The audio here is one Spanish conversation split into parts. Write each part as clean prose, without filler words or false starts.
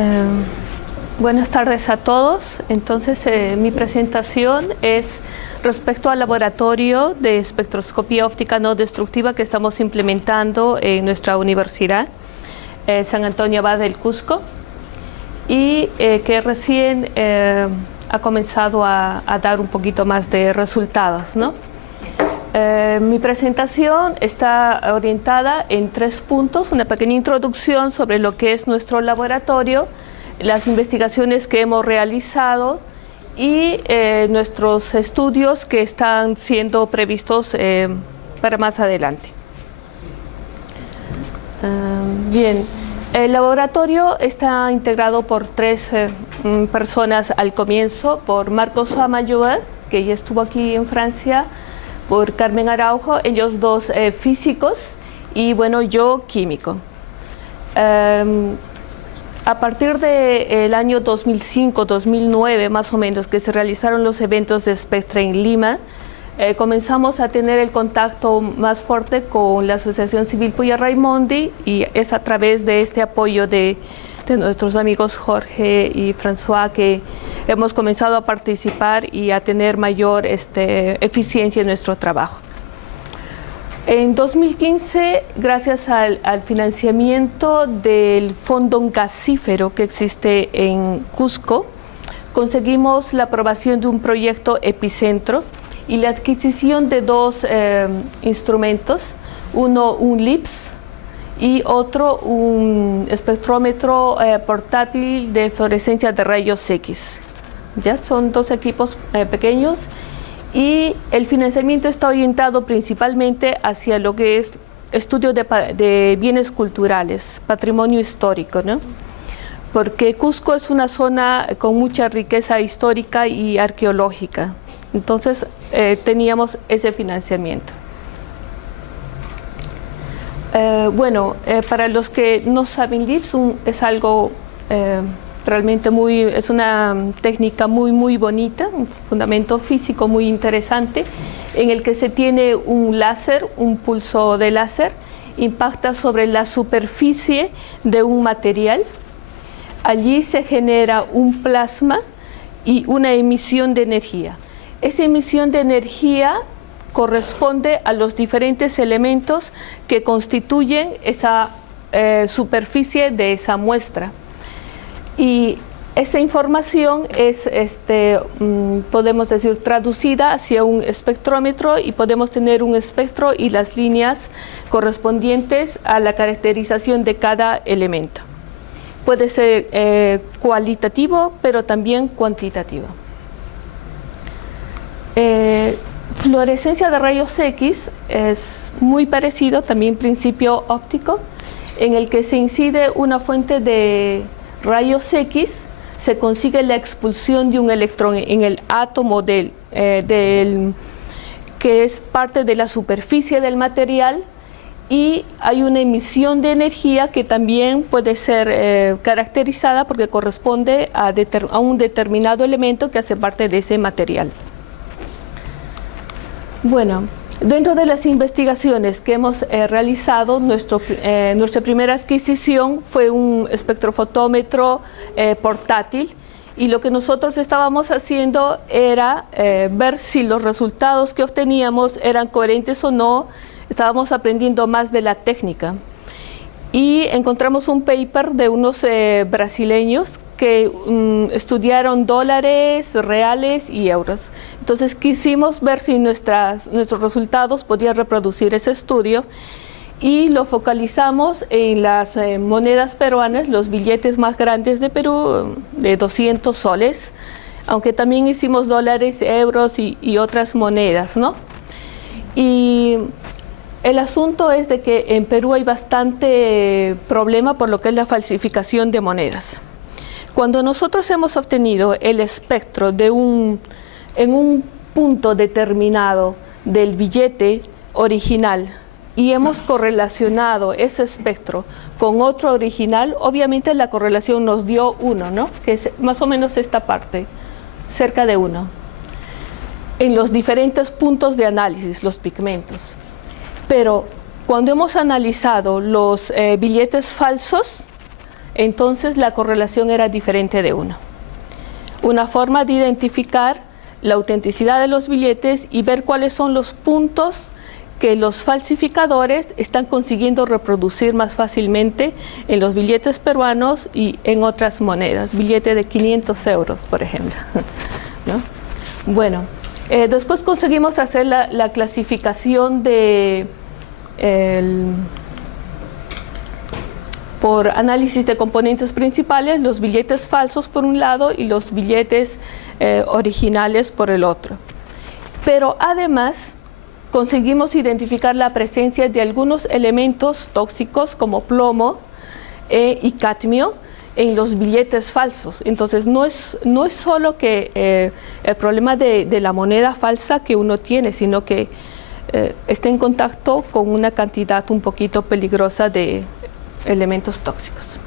Eh, Buenas tardes a todos. Entonces, mi presentación es respecto al laboratorio de espectroscopía óptica no destructiva que estamos implementando en nuestra universidad, San Antonio Abad del Cusco, y que recién ha comenzado a dar un poquito más de resultados, ¿no? Mi presentación está orientada en 3 puntos: una pequeña introducción sobre lo que es nuestro laboratorio, las investigaciones que hemos realizado y nuestros estudios que están siendo previstos para más adelante. Bien, el laboratorio está integrado por 3 personas al comienzo: por Marcos Samayoa, que ya estuvo aquí en Francia; por Carmen Araujo, ellos 2 físicos, y bueno, yo químico. A partir del año 2005-2009 más o menos, que se realizaron los eventos de Spectra en Lima, comenzamos a tener el contacto más fuerte con la Asociación Civil Puya Raimondi, y es a través de este apoyo de nuestros amigos Jorge y François que hemos comenzado a participar y a tener mayor eficiencia en nuestro trabajo. En 2015, gracias al financiamiento del Fondo Gasífero que existe en Cusco, conseguimos la aprobación de un proyecto Epicentro y la adquisición de 2 instrumentos: uno un LIPS y otro un espectrómetro portátil de fluorescencia de rayos X. Ya son 2 equipos pequeños, y el financiamiento está orientado principalmente hacia lo que es estudio de bienes culturales, patrimonio histórico, ¿no? Porque Cusco es una zona con mucha riqueza histórica y arqueológica. Entonces teníamos ese financiamiento. Para los que no saben, LIPS es algo realmente es una técnica muy bonita, un fundamento físico muy interesante, en el que se tiene un láser, un pulso de láser, impacta sobre la superficie de un material. Allí se genera un plasma y una emisión de energía. Esa emisión de energía corresponde a los diferentes elementos que constituyen esa superficie de esa muestra. Y esa información es, podemos decir, traducida hacia un espectrómetro, y podemos tener un espectro y las líneas correspondientes a la caracterización de cada elemento. Puede ser cualitativo, pero también cuantitativo. Fluorescencia de rayos X es muy parecido, también principio óptico, en el que se incide una fuente de rayos X, se consigue la expulsión de un electrón en el átomo que es parte de la superficie del material, y hay una emisión de energía que también puede ser caracterizada porque corresponde a un determinado elemento que hace parte de ese material. Bueno, dentro de las investigaciones que hemos realizado, nuestra primera adquisición fue un espectrofotómetro portátil, y lo que nosotros estábamos haciendo era ver si los resultados que obteníamos eran coherentes o no. Estábamos aprendiendo más de la técnica, y encontramos un paper de unos brasileños que estudiaron dólares, reales y euros. Entonces quisimos ver si nuestros resultados podían reproducir ese estudio, y lo focalizamos en las monedas peruanas, los billetes más grandes de Perú, de 200 soles, aunque también hicimos dólares, euros y otras monedas, ¿no? Y el asunto es de que en Perú hay bastante problema por lo que es la falsificación de monedas. Cuando nosotros hemos obtenido el espectro en un punto determinado del billete original y hemos correlacionado ese espectro con otro original, obviamente la correlación nos dio 1, ¿no? Que es más o menos esta parte, cerca de 1, en los diferentes puntos de análisis, los pigmentos. Pero cuando hemos analizado los billetes falsos, entonces la correlación era diferente de 1. Una forma de identificar la autenticidad de los billetes y ver cuáles son los puntos que los falsificadores están consiguiendo reproducir más fácilmente en los billetes peruanos y en otras monedas, billete de 500 euros, por ejemplo, ¿no? Bueno, después conseguimos hacer la clasificación de por análisis de componentes principales, los billetes falsos por un lado y los billetes originales por el otro. Pero además conseguimos identificar la presencia de algunos elementos tóxicos como plomo y cadmio en los billetes falsos. Entonces no es solo que el problema de la moneda falsa que uno tiene, sino que está en contacto con una cantidad un poquito peligrosa de elementos tóxicos.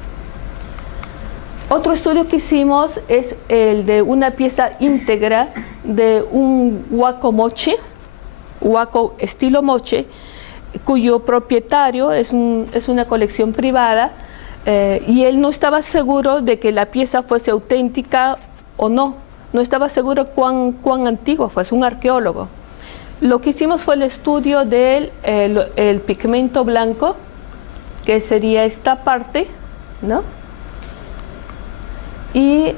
Otro estudio que hicimos es el de una pieza íntegra de un huaco moche, huaco estilo moche, cuyo propietario es una colección privada, y él no estaba seguro de que la pieza fuese auténtica o no. No estaba seguro cuán antigua fue, es un arqueólogo. Lo que hicimos fue el estudio del el pigmento blanco, que sería esta parte, ¿no? Y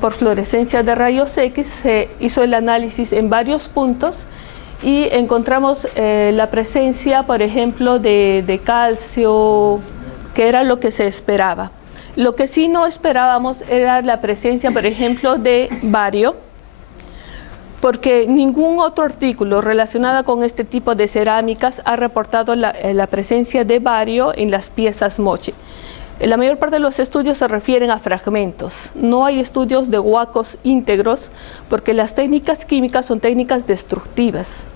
por fluorescencia de rayos X se hizo el análisis en varios puntos y encontramos la presencia, por ejemplo, de calcio, que era lo que se esperaba. Lo que sí no esperábamos era la presencia, por ejemplo, de bario, porque ningún otro artículo relacionado con este tipo de cerámicas ha reportado la presencia de bario en las piezas moche. La mayor parte de los estudios se refieren a fragmentos. No hay estudios de huacos íntegros porque las técnicas químicas son técnicas destructivas.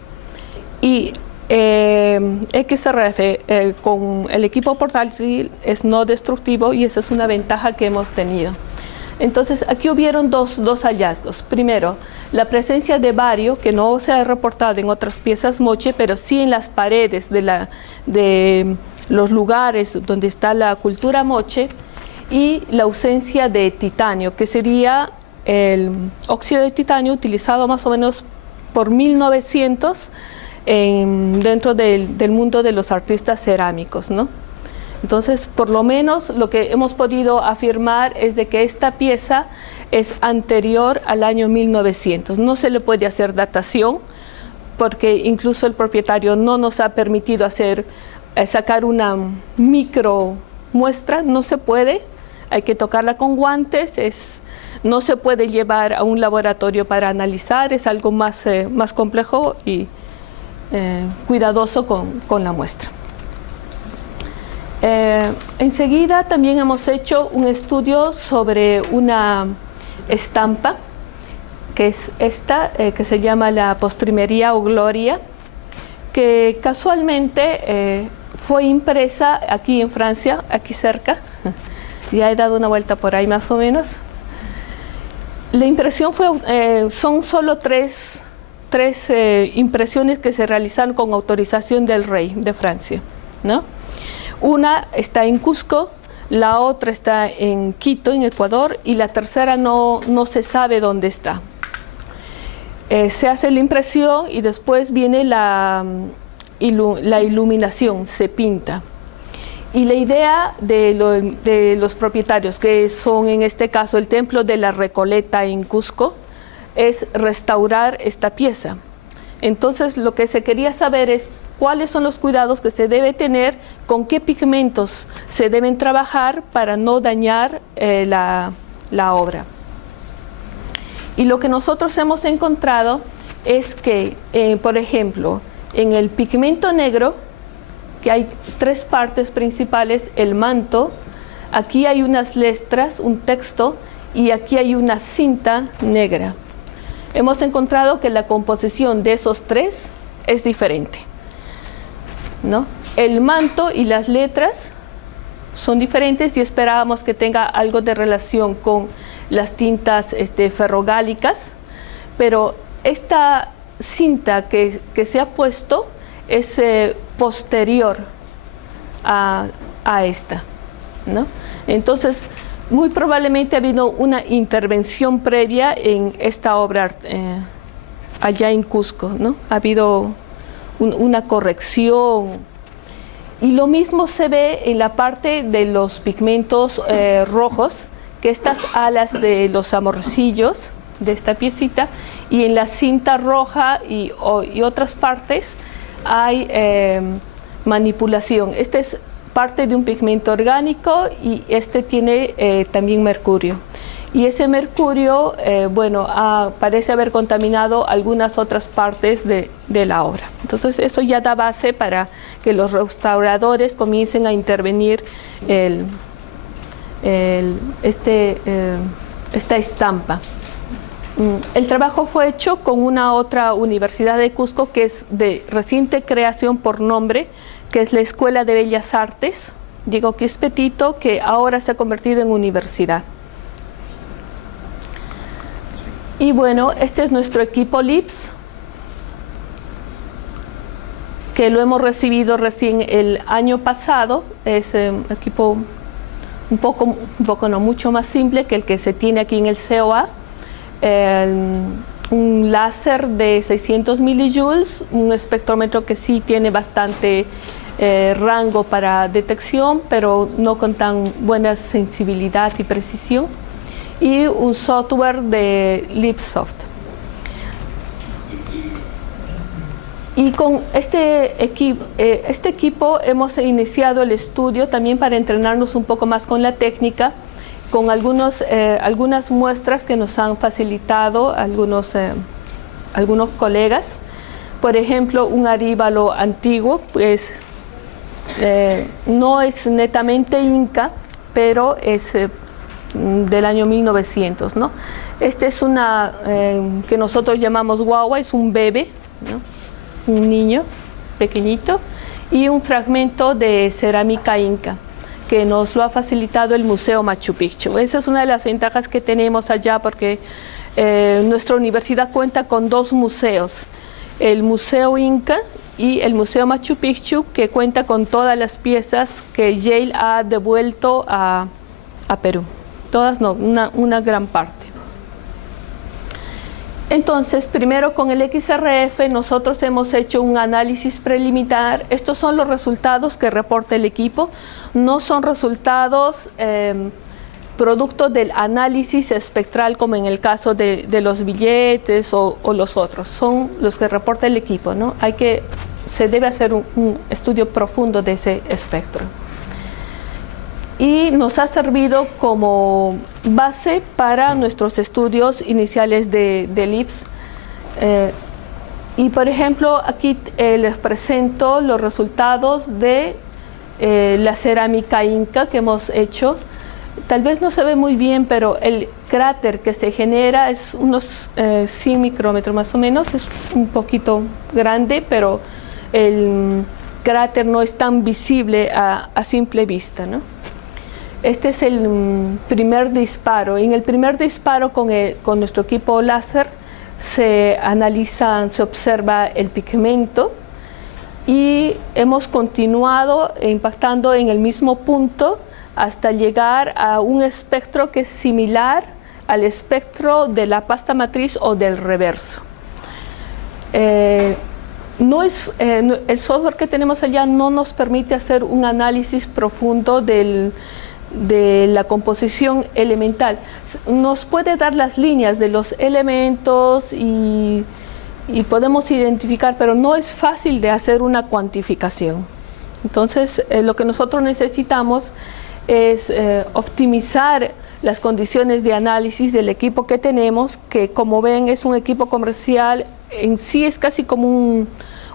Y XRF con el equipo portátil es no destructivo y esa es una ventaja que hemos tenido. Entonces aquí hubieron dos hallazgos. Primero, la presencia de bario, que no se ha reportado en otras piezas moche, pero sí en las paredes de los lugares donde está la cultura moche, y la ausencia de titanio, que sería el óxido de titanio utilizado más o menos por 1900 dentro del mundo de los artistas cerámicos, ¿no? Entonces, por lo menos lo que hemos podido afirmar es de que esta pieza es anterior al año 1900. No se le puede hacer datación porque incluso el propietario no nos ha permitido sacar una micro muestra, no se puede, hay que tocarla con guantes, no se puede llevar a un laboratorio para analizar, es algo más complejo y cuidadoso con la muestra. Enseguida también hemos hecho un estudio sobre una estampa, que es esta, que se llama la Postrimería o Gloria, que casualmente fue impresa aquí en Francia, aquí cerca. Ya he dado una vuelta por ahí más o menos. La impresión son solo tres impresiones que se realizaron con autorización del rey de Francia, ¿no? Una está en Cusco, la otra está en Quito, en Ecuador, y la tercera no se sabe dónde está. Se hace la impresión y después viene la iluminación, se pinta. Y la idea de los propietarios, que son en este caso el Templo de la Recoleta en Cusco, es restaurar esta pieza. Entonces lo que se quería saber es cuáles son los cuidados que se debe tener, con qué pigmentos se deben trabajar para no dañar la obra. Y lo que nosotros hemos encontrado es que, por ejemplo, en el pigmento negro, que hay tres partes principales, el manto, aquí hay unas letras, un texto, y aquí hay una cinta negra. Hemos encontrado que la composición de esos tres es diferente, ¿no? El manto y las letras son diferentes y esperábamos que tenga algo de relación con las tintas ferrogálicas, pero esta cinta que se ha puesto es posterior a esta. ¿no? Entonces, muy probablemente ha habido una intervención previa en esta obra allá en Cusco, ¿no? Ha habido una corrección. Y lo mismo se ve en la parte de los pigmentos rojos, que estas alas de los amorcillos de esta piecita, y en la cinta roja y otras partes hay manipulación. Este es parte de un pigmento orgánico y este tiene también mercurio. Y ese mercurio, bueno, parece haber contaminado algunas otras partes de la obra. Entonces, eso ya da base para que los restauradores comiencen a intervenir esta estampa. El trabajo fue hecho con una otra universidad de Cusco que es de reciente creación por nombre, que es la Escuela de Bellas Artes, Diego Quispetito, que ahora se ha convertido en universidad. Y bueno, este es nuestro equipo LIPS, que lo hemos recibido recién el año pasado. Es un equipo un poco no, mucho más simple que el que se tiene aquí en el COA. Un láser de 600 milijoules, un espectrómetro que sí tiene bastante rango para detección, pero no con tan buena sensibilidad y precisión, y un software de LipSoft. Y con este equipo hemos iniciado el estudio también para entrenarnos un poco más con la técnica, con algunas muestras que nos han facilitado algunos colegas. Por ejemplo, un aríbalo antiguo, pues no es netamente inca, pero es del año 1900, ¿no? Este es una que nosotros llamamos guagua, es un bebé, ¿no? Un niño pequeñito, y un fragmento de cerámica inca que nos lo ha facilitado el Museo Machu Picchu. Esa es una de las ventajas que tenemos allá, porque nuestra universidad cuenta con dos museos, el Museo Inca y el Museo Machu Picchu, que cuenta con todas las piezas que Yale ha devuelto a Perú. Todas no, una gran parte. Entonces, primero con el XRF nosotros hemos hecho un análisis preliminar. Estos son los resultados que reporta el equipo. No son resultados producto del análisis espectral como en el caso de los billetes o los otros. Son los que reporta el equipo, ¿no? Se debe hacer un estudio profundo de ese espectro. Y nos ha servido como base para nuestros estudios iniciales de LIPS. Y por ejemplo, aquí les presento los resultados de la cerámica inca que hemos hecho. Tal vez no se ve muy bien, pero el cráter que se genera es unos 100 micrómetros más o menos, es un poquito grande, pero el cráter no es tan visible a simple vista, ¿no? Este es el primer disparo. En el primer disparo con nuestro equipo láser se observa el pigmento, y hemos continuado impactando en el mismo punto hasta llegar a un espectro que es similar al espectro de la pasta matriz o del reverso. El software que tenemos allá no nos permite hacer un análisis profundo de la composición elemental. Nos puede dar las líneas de los elementos y podemos identificar, pero no es fácil de hacer una cuantificación. Entonces, lo que nosotros necesitamos es optimizar las condiciones de análisis del equipo que tenemos, que como ven es un equipo comercial, en sí es casi como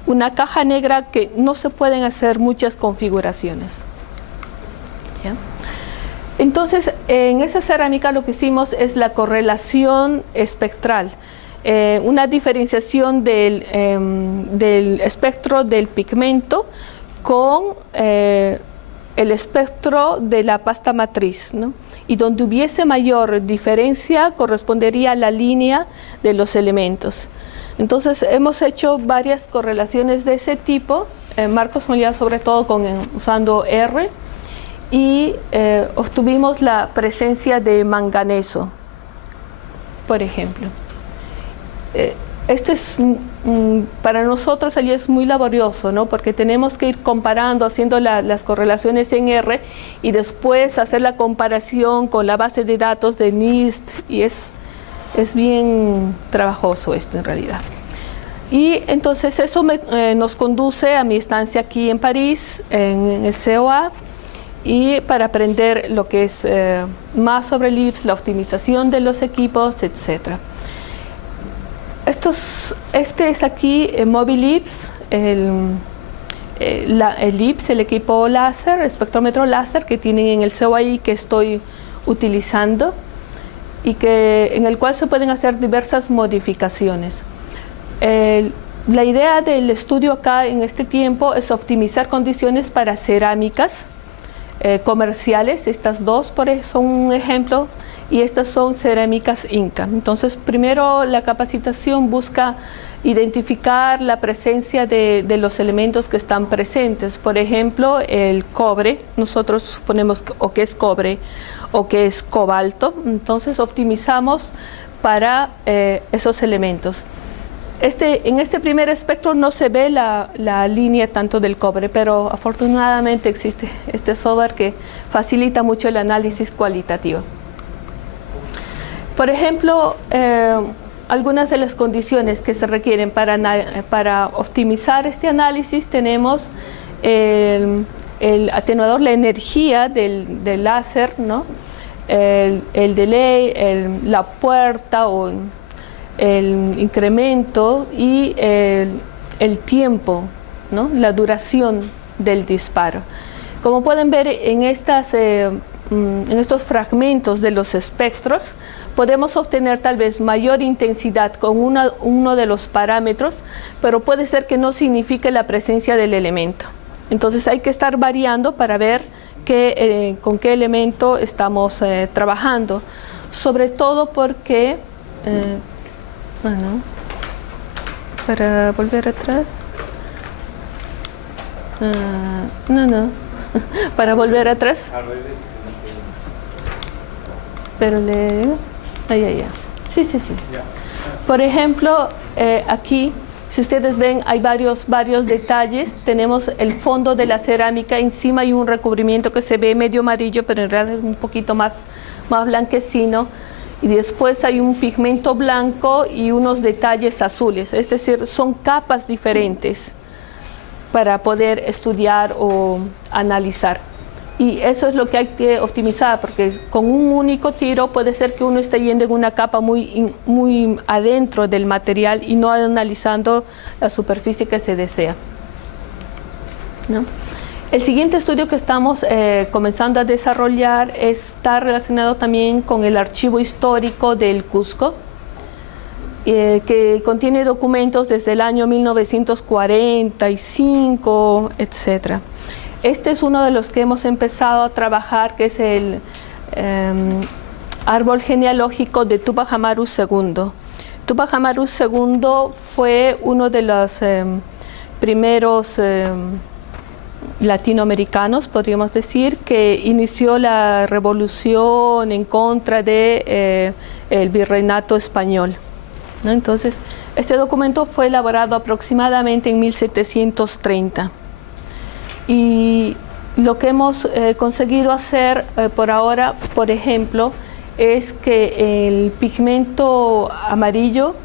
una caja negra que no se pueden hacer muchas configuraciones. ¿Ya? Entonces, en esa cerámica lo que hicimos es la correlación espectral, una diferenciación del espectro del pigmento con el espectro de la pasta matriz, ¿no? Y donde hubiese mayor diferencia correspondería a la línea de los elementos. Entonces, hemos hecho varias correlaciones de ese tipo. Marcos Molina, sobre todo usando R. y obtuvimos la presencia de manganeso, por ejemplo. Este es, para nosotros allí es muy laborioso, ¿no? Porque tenemos que ir comparando, haciendo las correlaciones en R y después hacer la comparación con la base de datos de NIST, y es bien trabajoso esto en realidad. Y entonces eso nos conduce a mi estancia aquí en París, en el COA, y para aprender lo que es más sobre LIBS, la optimización de los equipos, etc. Este es aquí MobiLIBS, el LIBS, el equipo láser, el espectrómetro láser que tienen en el COI que estoy utilizando y en el cual se pueden hacer diversas modificaciones. La idea del estudio acá en este tiempo es optimizar condiciones para cerámicas comerciales. Estas dos son un ejemplo, y estas son cerámicas Inca. Entonces, primero la capacitación busca identificar la presencia de los elementos que están presentes. Por ejemplo, el cobre, nosotros suponemos o que es cobre o que es cobalto, entonces optimizamos para esos elementos. En este primer espectro no se ve la línea tanto del cobre, pero afortunadamente existe este software que facilita mucho el análisis cualitativo. Por ejemplo, algunas de las condiciones que se requieren para optimizar este análisis, tenemos el atenuador, la energía del láser, ¿no? El delay, la puerta o el incremento y el tiempo, ¿no? La duración del disparo. Como pueden ver en estos fragmentos de los espectros, podemos obtener tal vez mayor intensidad con uno de los parámetros, pero puede ser que no signifique la presencia del elemento. Entonces hay que estar variando para ver con qué elemento estamos trabajando, sobre todo porque, bueno, para volver atrás, para volver atrás, pero le digo, sí. Por ejemplo, aquí, si ustedes ven, hay varios detalles. Tenemos el fondo de la cerámica, encima hay un recubrimiento que se ve medio amarillo, pero en realidad es un poquito más blanquecino. Y después hay un pigmento blanco y unos detalles azules, es decir, son capas diferentes para poder estudiar o analizar. Y eso es lo que hay que optimizar, porque con un único tiro puede ser que uno esté yendo en una capa muy adentro del material y no analizando la superficie que se desea, ¿no? El siguiente estudio que estamos comenzando a desarrollar está relacionado también con el archivo histórico del Cusco, que contiene documentos desde el año 1945, etc. Este es uno de los que hemos empezado a trabajar, que es el árbol genealógico de Tupac Amaru II. Tupac Amaru II fue uno de los primeros latinoamericanos, podríamos decir, que inició la revolución en contra de el virreinato español, ¿no? Entonces, este documento fue elaborado aproximadamente en 1730. Y lo que hemos conseguido hacer por ahora, por ejemplo, es que el pigmento amarillo,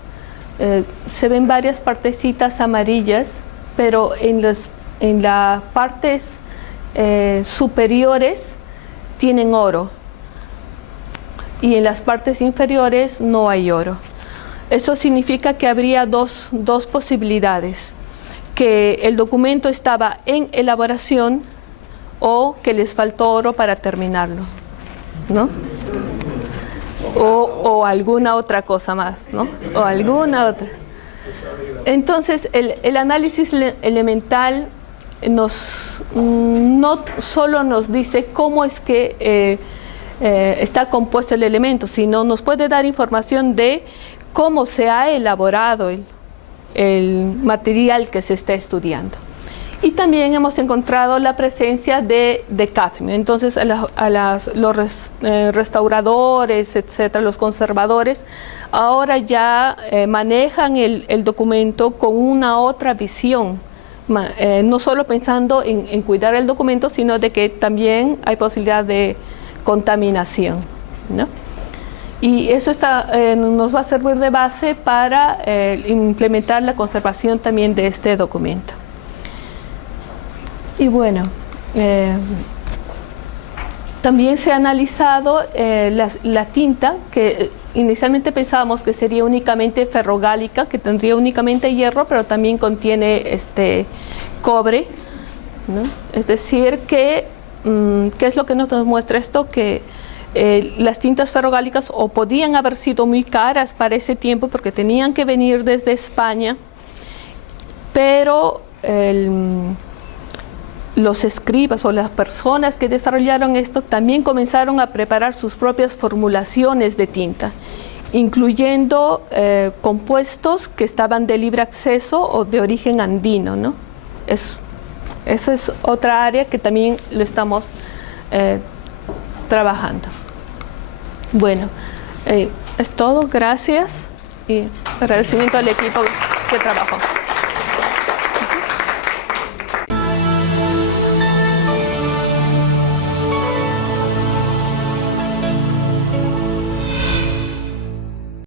se ven varias partecitas amarillas, pero en las partes superiores tienen oro y en las partes inferiores no hay oro. Esto significa que habría dos posibilidades: que el documento estaba en elaboración o que les faltó oro para terminarlo, ¿no? O alguna otra cosa más, ¿no? O alguna otra. Entonces, el análisis elemental no solo nos dice cómo es que está compuesto el elemento, sino nos puede dar información de cómo se ha elaborado el material que se está estudiando. Y también hemos encontrado la presencia de cadmio. Entonces, los restauradores, etcétera, los conservadores, ahora ya manejan el documento con una otra visión, no solo pensando en cuidar el documento, sino de que también hay posibilidad de contaminación, ¿no? Y eso nos va a servir de base para implementar la conservación también de este documento. Y bueno, también se ha analizado la tinta, que inicialmente pensábamos que sería únicamente ferrogálica, que tendría únicamente hierro, pero también contiene cobre, ¿no? Es decir, ¿qué es lo que nos demuestra esto? Que las tintas ferrogálicas o podían haber sido muy caras para ese tiempo porque tenían que venir desde España, pero los escribas o las personas que desarrollaron esto también comenzaron a preparar sus propias formulaciones de tinta, incluyendo compuestos que estaban de libre acceso o de origen andino, ¿no? Esa es otra área que también lo estamos trabajando. Bueno, es todo, gracias y agradecimiento al equipo que trabajó.